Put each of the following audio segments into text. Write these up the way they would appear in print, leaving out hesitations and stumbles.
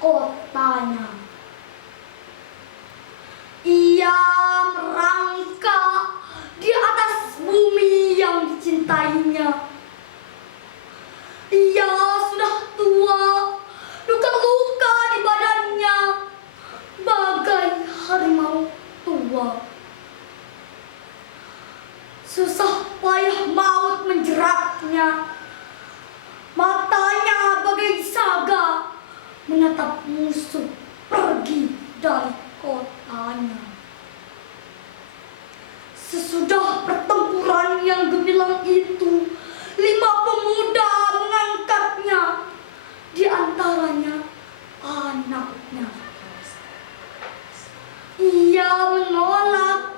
kotanya. Ia merangkak di atas bumi yang dicintainya. Ia sudah tua, luka-luka di badannya, bagai harimau tua. Susah payah maut menjeratnya. Matanya bagai saga menatap musuh pergi dari kotanya. Sesudah pertempuran yang gemilang itu, 5 pemuda mengangkatnya, di antaranya anaknya. Ia menolak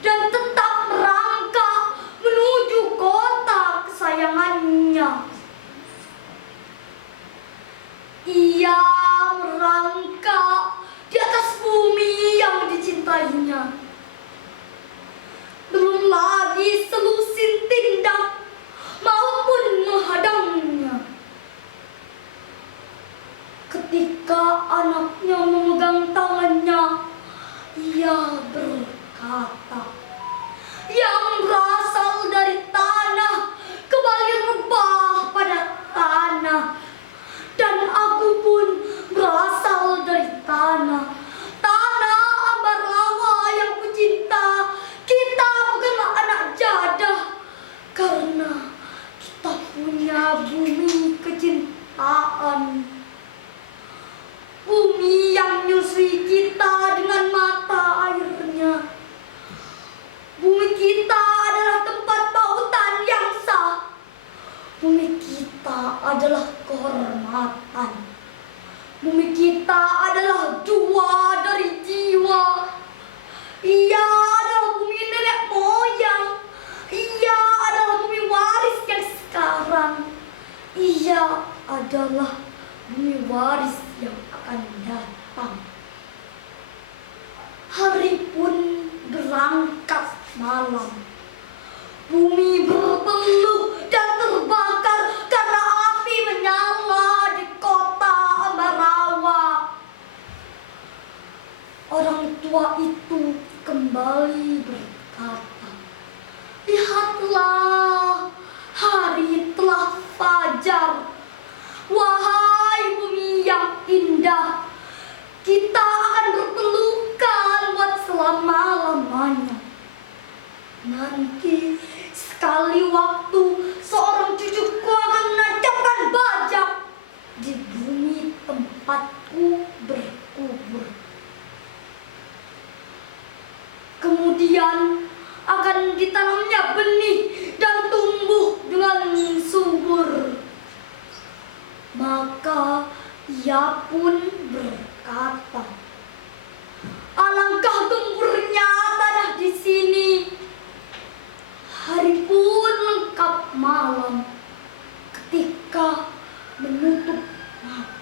dan tetap merangkak menuju kota kesayangannya. Ia merangkak di atas bumi yang dicintainya. Belum lagi selusin tindak maupun menghadangnya. Ketika anaknya memegang tangannya, ia berkata, "Yang berasal dari tanah kembali rebah pada tanah, dan aku pun berasal dari tanah. Tanah Ambarawa yang kucinta, kita bukanlah anak jadah, karena kita punya bumi kecintaan. Bumi yang menyusui kita dengan mata airnya. Bumi kita adalah tempat pautan yang sah. Bumi kita adalah kehormatan. Bumi kita adalah dua dari jiwa. Ia adalah bumi nenek moyang. Ia adalah bumi waris yang sekarang. Ia adalah bumi waris yang akan datang." Hari pun berangkat malam. Bumi berpeluh dan terbakar karena api menyala di kota Ambarawa. Orang tua itu kembali berkata, "Lihatlah, hari telah fajar. Wahai bumi yang indah, kita akan berpelukan buat selama-lamanya. Nanti sekali waktu seorang cucuku akan menancapkan bajak di bumi tempatku berkubur. Kemudian akan ditanamnya benih dan tumbuh dengan subur." Maka ia pun berkata, "Alangkah gemburnya tanah di sini." Hari pun lengkap malam ketika menutup mata.